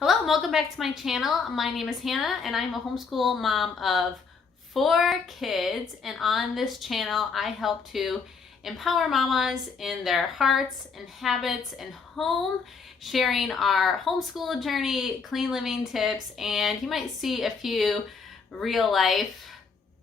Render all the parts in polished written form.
Hello and welcome back to my channel. My name is Hannah and I'm a homeschool mom of 4 kids, and on this channel I help to empower mamas in their hearts and habits and home, sharing our homeschool journey, clean living tips, and you might see a few real life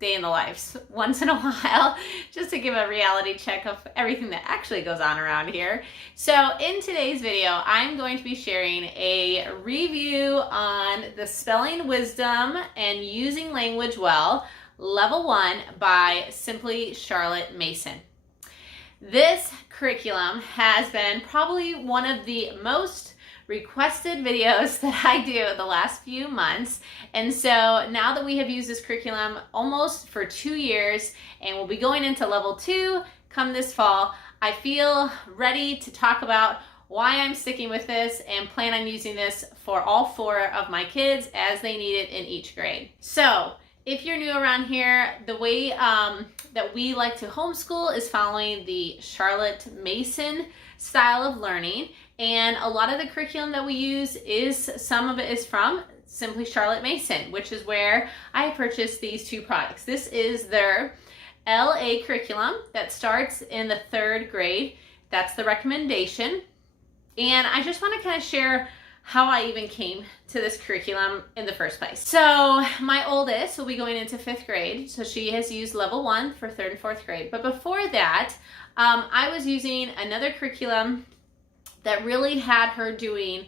day in the lives once in a while, just to give a reality check of everything that actually goes on around here. So in today's video, I'm going to be sharing a review on the Spelling Wisdom and Using Language Well, Level 1 by Simply Charlotte Mason. This curriculum has been probably one of the most requested videos that I do the last few months. And so now that we have used this curriculum almost for 2 years and we'll be going into level 2 come this fall, I feel ready to talk about why I'm sticking with this and plan on using this for all 4 of my kids as they need it in each grade. So if you're new around here, the way that we like to homeschool is following the Charlotte Mason style of learning. And a lot of the curriculum that we use some of it is from Simply Charlotte Mason, which is where I purchased these 2 products. This is their LA curriculum that starts in the 3rd grade. That's the recommendation. And I just want to kind of share how I even came to this curriculum in the first place. So my oldest will be going into 5th grade. So she has used level 1 for 3rd and 4th grade. But before that, I was using another curriculum that really had her doing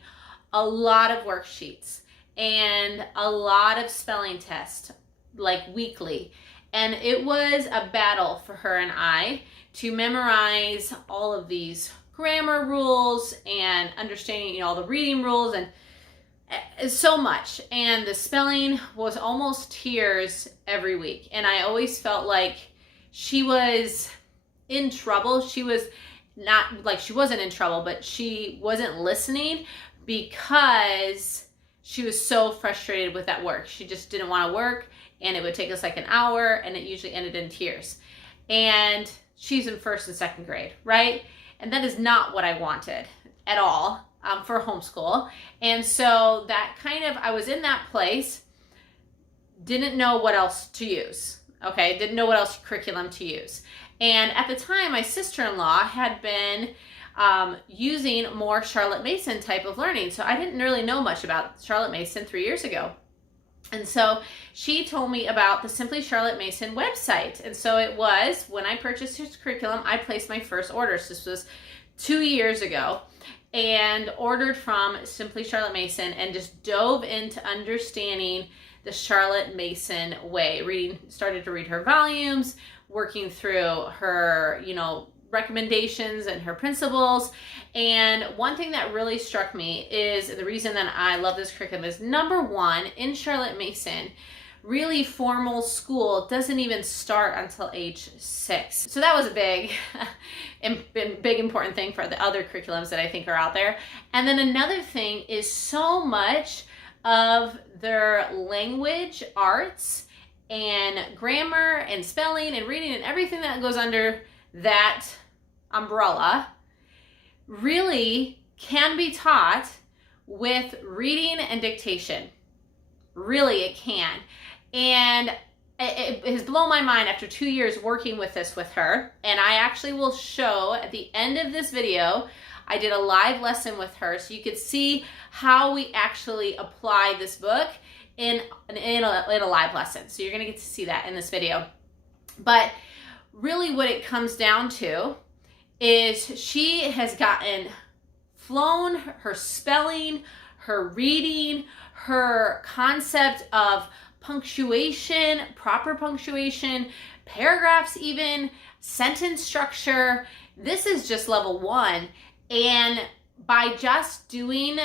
a lot of worksheets and a lot of spelling tests, like weekly. And it was a battle for her and I to memorize all of these grammar rules and understanding, all the reading rules and so much. And the spelling was almost tears every week. And I always felt like she was in trouble. She was not like she wasn't in trouble, but she wasn't listening because she was so frustrated with that work. She just didn't want to work, and it would take us like an hour, and it usually ended in tears. And she's in 1st and 2nd grade, right? And that is not what I wanted at all for homeschool. And so that I was in that place, didn't know what else to use. Okay, didn't know what else curriculum to use. And at the time, my sister-in-law had been using more Charlotte Mason type of learning. So I didn't really know much about Charlotte Mason 3 years ago. And so she told me about the Simply Charlotte Mason website. And so it was, when I purchased his curriculum, I placed my first orders. This was 2 years ago, and ordered from Simply Charlotte Mason and just dove into understanding the Charlotte Mason way. Started to read her volumes, working through her, recommendations and her principles. And one thing that really struck me is the reason that I love this curriculum is, number one, in Charlotte Mason, really formal school doesn't even start until age 6. So that was a big important thing for the other curriculums that I think are out there. And then another thing is, so much of their language arts and grammar and spelling and reading and everything that goes under that umbrella really can be taught with reading and dictation. Really, it can. And it has blown my mind after 2 years working with this with her. And I actually will show at the end of this video, I did a live lesson with her, so you could see how we actually apply this book in a live lesson. So you're going to get to see that in this video. But really what it comes down to is she has flown her spelling, her reading, her concept of punctuation, proper punctuation, paragraphs even, sentence structure. This is just level 1. And by just doing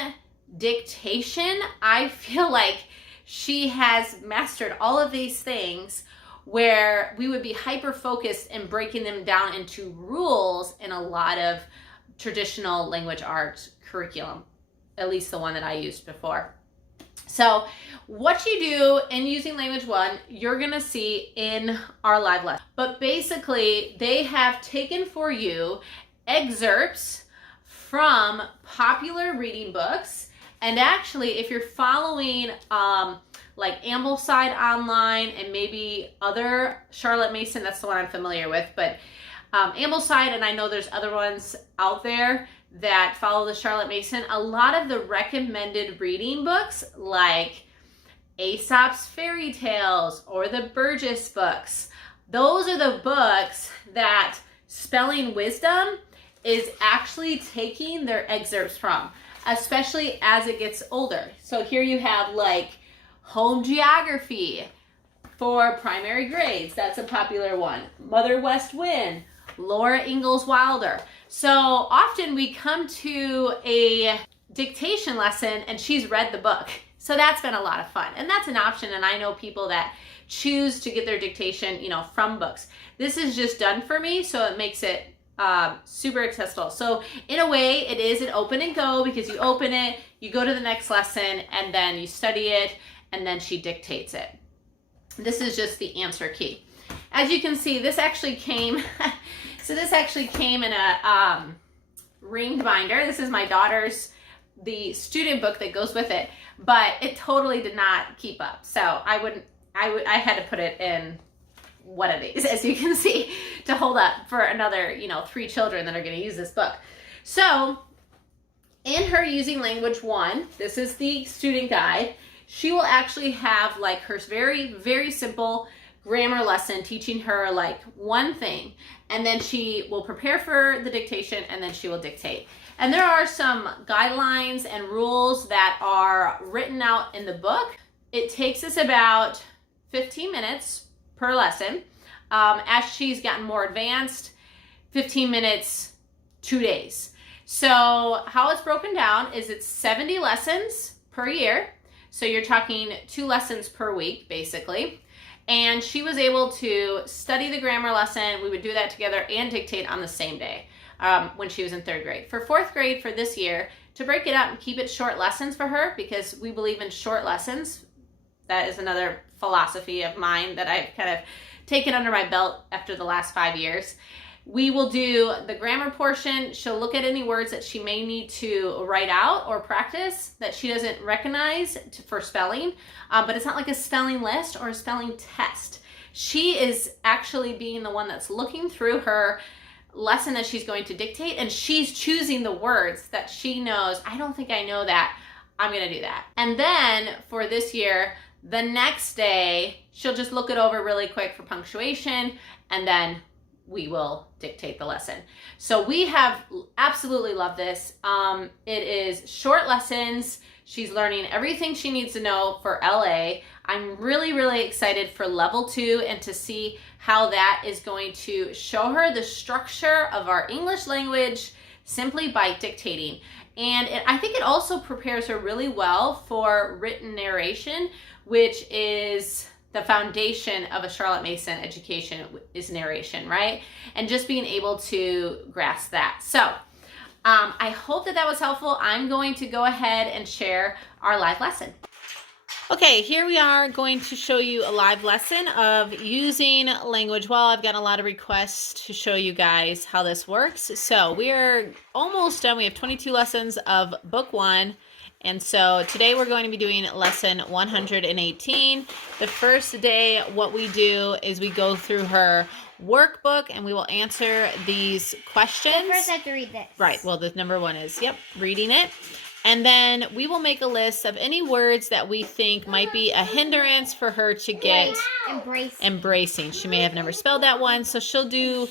dictation, I feel like she has mastered all of these things, where we would be hyper-focused and breaking them down into rules in a lot of traditional language arts curriculum, at least the one that I used before. So what you do in Using Language 1, you're gonna see in our live lesson. But basically, they have taken for you excerpts from popular reading books And actually, if you're following like Ambleside online and maybe other Charlotte Mason, that's the one I'm familiar with, but Ambleside, and I know there's other ones out there that follow the Charlotte Mason, a lot of the recommended reading books like Aesop's Fairy Tales or the Burgess books, those are the books that Spelling Wisdom is actually taking their excerpts from, especially as it gets older. So here you have like Home Geography for primary grades. That's a popular one. Mother West Wind, Laura Ingalls Wilder. So often we come to a dictation lesson and she's read the book. So that's been a lot of fun. And that's an option. And I know people that choose to get their dictation, you know, from books. This is just done for me, so it makes it super accessible. So in a way, it is an open and go, because you open it, you go to the next lesson, and then you study it, and then she dictates it. This is just the answer key. As you can see, this actually came, so this actually came in a ringed binder. This is my daughter's, the student book that goes with it, but it totally did not keep up. So I had to put it in one of these, as you can see, to hold up for another, you know, 3 children that are going to use this book. So in her Using Language 1, this is the student guide, she will actually have like her very, very simple grammar lesson teaching her like one thing, and then she will prepare for the dictation, and then she will dictate. And there are some guidelines and rules that are written out in the book. It takes us about 15 minutes per lesson. As she's gotten more advanced, 15 minutes, 2 days. So how it's broken down is it's 70 lessons per year. So you're talking 2 lessons per week, basically. And she was able to study the grammar lesson. We would do that together and dictate on the same day when she was in 3rd grade. For 4th grade for this year, to break it up and keep it short lessons for her, because we believe in short lessons. That is another philosophy of mine that I've kind of taken under my belt after the last 5 years. We will do the grammar portion. She'll look at any words that she may need to write out or practice that she doesn't recognize for spelling, but it's not like a spelling list or a spelling test. She is actually being the one that's looking through her lesson that she's going to dictate, and she's choosing the words that she knows, I don't think I know that, I'm going to do that. And then for this year, the next day, she'll just look it over really quick for punctuation, and then we will dictate the lesson. So we have absolutely loved this. It is short lessons. She's learning everything she needs to know for LA. I'm really, really excited for level 2 and to see how that is going to show her the structure of our English language simply by dictating. And I think it also prepares her really well for written narration, which is the foundation of a Charlotte Mason education, is narration, right? And just being able to grasp that. So I hope that was helpful. I'm going to go ahead and share our live lesson. Okay, here we are going to show you a live lesson of Using Language Well. I've gotten a lot of requests to show you guys how this works. So we are almost done. We have 22 lessons of book 1. And so today we're going to be doing lesson 118. The first day, what we do is we go through her workbook and we will answer these questions. But first I have to read this. Right. Well, the number 1 is, reading it. And then we will make a list of any words that we think might be a hindrance for her to get embracing. She may have never spelled that one, so she'll do,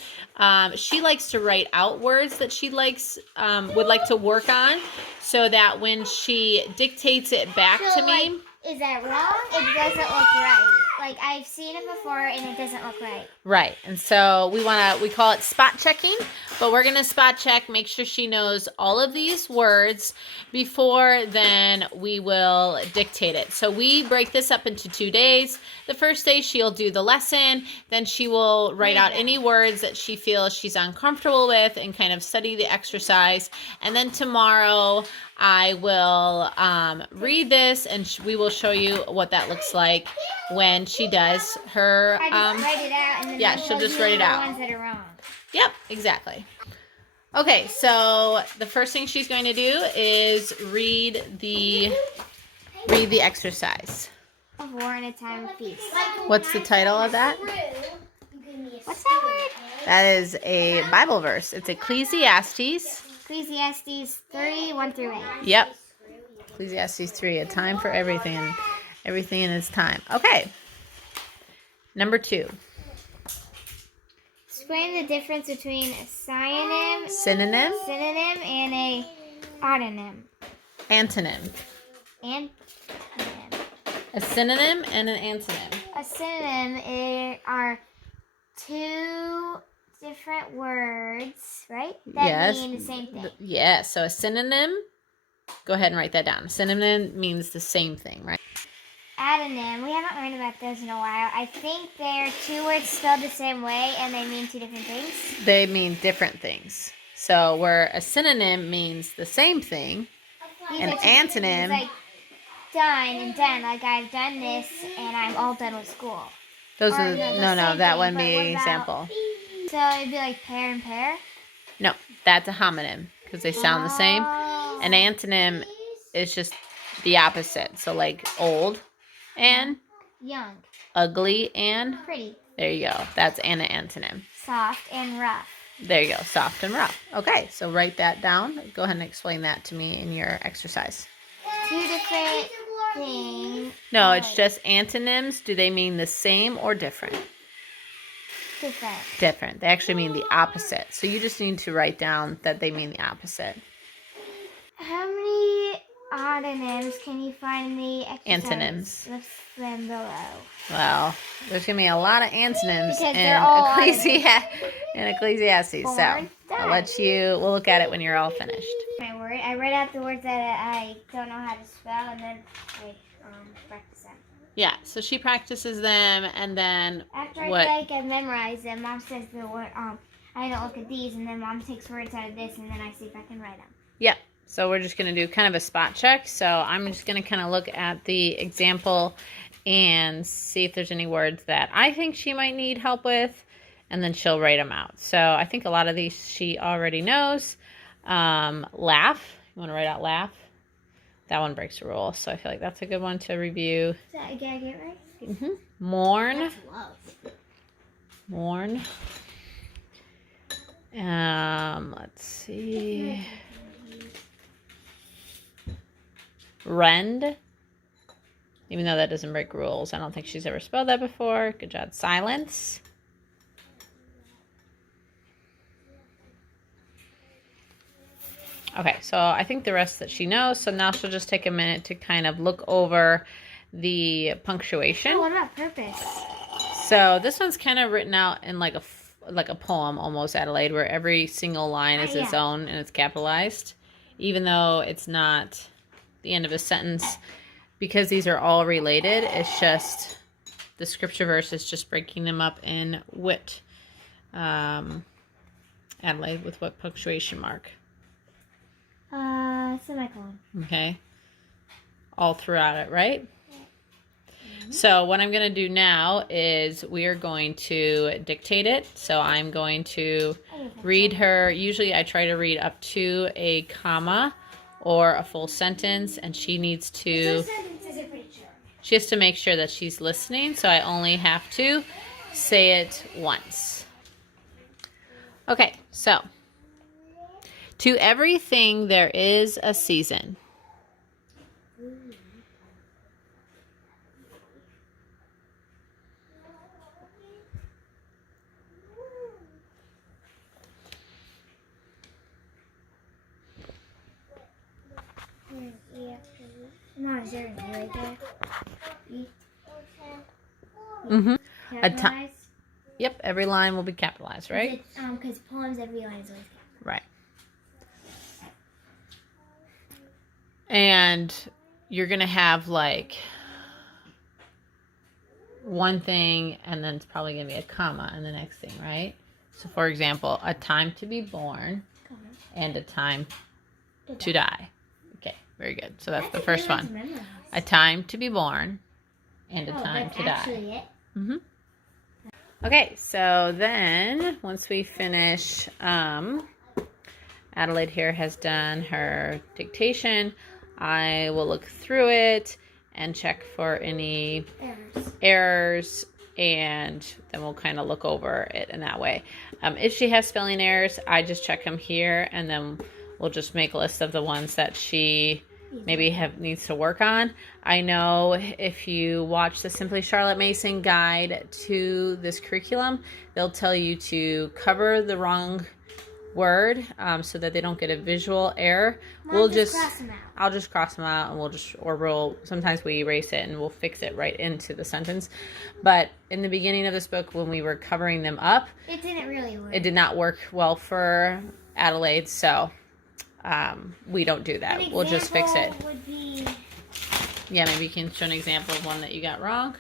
she likes to write out words that she likes, would like to work on, so that when she dictates it back to me. Is that wrong? It doesn't look right. Like, I've seen it before and it doesn't look right. Right. And so we call it spot checking, but we're going to spot check, make sure she knows all of these words before then we will dictate it. So we break this up into 2 days. The first day she'll do the lesson, then she will write out any words that she feels she's uncomfortable with and kind of study the exercise. And then tomorrow I will read this and we will show you what that looks like when she does her. I just write it out and then she'll just write it out. The ones that are wrong. Yep, exactly. Okay, so the first thing she's going to do is read the exercise. A war in a time of peace. What's the title of that? What's that word? That is a Bible verse. It's Ecclesiastes. Ecclesiastes 3:1-8. Yep. Ecclesiastes 3, a time for everything in its time. Okay. Number 2. Explain the difference between a synonym and a Antonym. A synonym and an antonym. A synonym are two different words, right? That mean the same thing. Yeah, so a synonym, go ahead and write that down. A synonym means the same thing, right? Adonym, we haven't learned about those in a while. I think they're two words spelled the same way and they mean two different things. They mean different things. So where a synonym means the same thing, an antonym... like done and done, like I've done this and I'm all done with school. Those are that wouldn't be an example. So it'd be like pair and pair? No, that's a homonym because they sound the same. An antonym is just the opposite. So like old and young, ugly and pretty. There you go. That's an antonym. Soft and rough. There you go. Soft and rough. Okay, so write that down. Go ahead and explain that to me in your exercise. Two different things. No, it's just antonyms. Do they mean the same or different? Different. Different. They actually mean the opposite. So you just need to write down that they mean the opposite. How many antonyms can you find in the exercise? Antonyms. List them below. Well, there's going to be a lot of antonyms Because in Ecclesiastes. So we'll look at it when you're all finished. My word. I write out the words that I don't know how to spell and then I practice them. Yeah, so she practices them and then after I memorize them, Mom says the word, I don't look at these, and then Mom takes words out of this and then I see if I can write them. Yeah. So we're just going to do kind of a spot check. So I'm just going to kind of look at the example and see if there's any words that I think she might need help with, and then she'll write them out. So I think a lot of these she already knows. Laugh. You want to write out laugh? That one breaks the rule, so I feel like that's a good one to review. Is that a get it right? Mm-hmm. Mourn. That's love. Mourn. Let's see. Rend. Even though that doesn't break rules. I don't think she's ever spelled that before. Good job. Silence. Okay, so I think the rest that she knows. So now she'll just take a minute to kind of look over the punctuation. Oh, what about purpose? So this one's kind of written out in like a poem almost, Adelaide, where every single line is its own and it's capitalized. Even though it's not the end of a sentence, because these are all related, it's just the scripture verse is just breaking them up in what, Adelaide, with what punctuation mark? Semicolon. Okay. All throughout it, right? Mm-hmm. So what I'm going to do now is we are going to dictate it. So I'm going to read her. Usually I try to read up to a comma or a full sentence, and she needs to... She has to make sure that she's listening, so I only have to say it once. Okay, so... To everything there is a season. Mom, is there an E right there? E? Mm-hmm. Capitalized? Yep, every line will be capitalized, right? Because poems, every line is always capitalized. Right. And you're going to have like one thing, and then it's probably going to be a comma in the next thing, right? So, for example, a time to be born and a time to die. Okay, very good. So that's the first one. A time to be born and a time to die. Mm-hmm. Okay, so then once we finish Adelaide here has done her dictation. I will look through it and check for any errors, and then we'll kind of look over it in that way. If she has spelling errors, I just check them here, and then we'll just make a list of the ones that she maybe needs to work on. I know if you watch the Simply Charlotte Mason guide to this curriculum, they'll tell you to cover the wrong word so that they don't get a visual error. I'll just cross them out, and we'll sometimes we erase it and we'll fix it right into the sentence. But in the beginning of this book, when we were covering them up, it didn't really work. It did not work well for Adelaide, so we don't do that. We'll just fix it. Yeah, maybe you can show an example of one that you got wrong.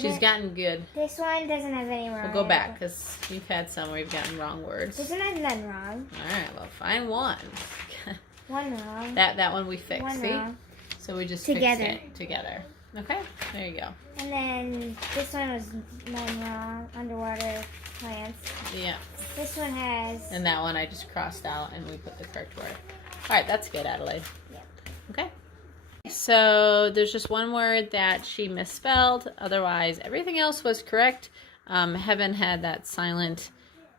She's gotten good. This one doesn't have any wrong. We'll go back because you've had some where you've gotten wrong words. This one has none wrong. All right, well, find one. One wrong. That one we fixed. One see? wrong. So we just Together. fixed it together. Okay, there you go. And then this one was none wrong. Underwater plants. Yeah. This one has. And that one I just crossed out and we put the correct word. All right, that's good, Adelaide. Yeah. Okay. So there's just one word that she misspelled. Otherwise, everything else was correct. Heaven had that silent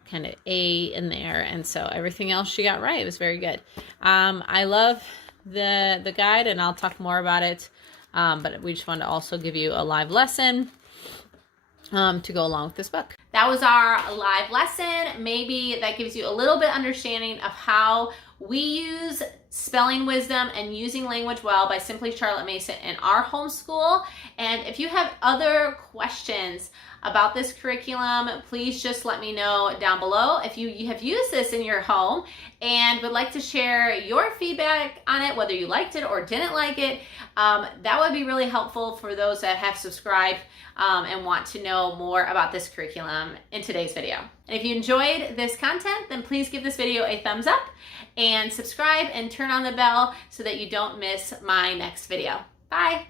kind of A in there, and so everything else she got right. It was very good. I love the guide, and I'll talk more about it. But we just wanted to also give you a live lesson to go along with this book. That was our live lesson. Maybe that gives you a little bit understanding of how we use Spelling Wisdom and Using Language Well by Simply Charlotte Mason in our homeschool. And if you have other questions about this curriculum, please just let me know down below. If you have used this in your home and would like to share your feedback on it, whether you liked it or didn't like it, that would be really helpful for those that have subscribed and want to know more about this curriculum in today's video. And if you enjoyed this content, then please give this video a thumbs up and subscribe and turn on the bell so that you don't miss my next video. Bye.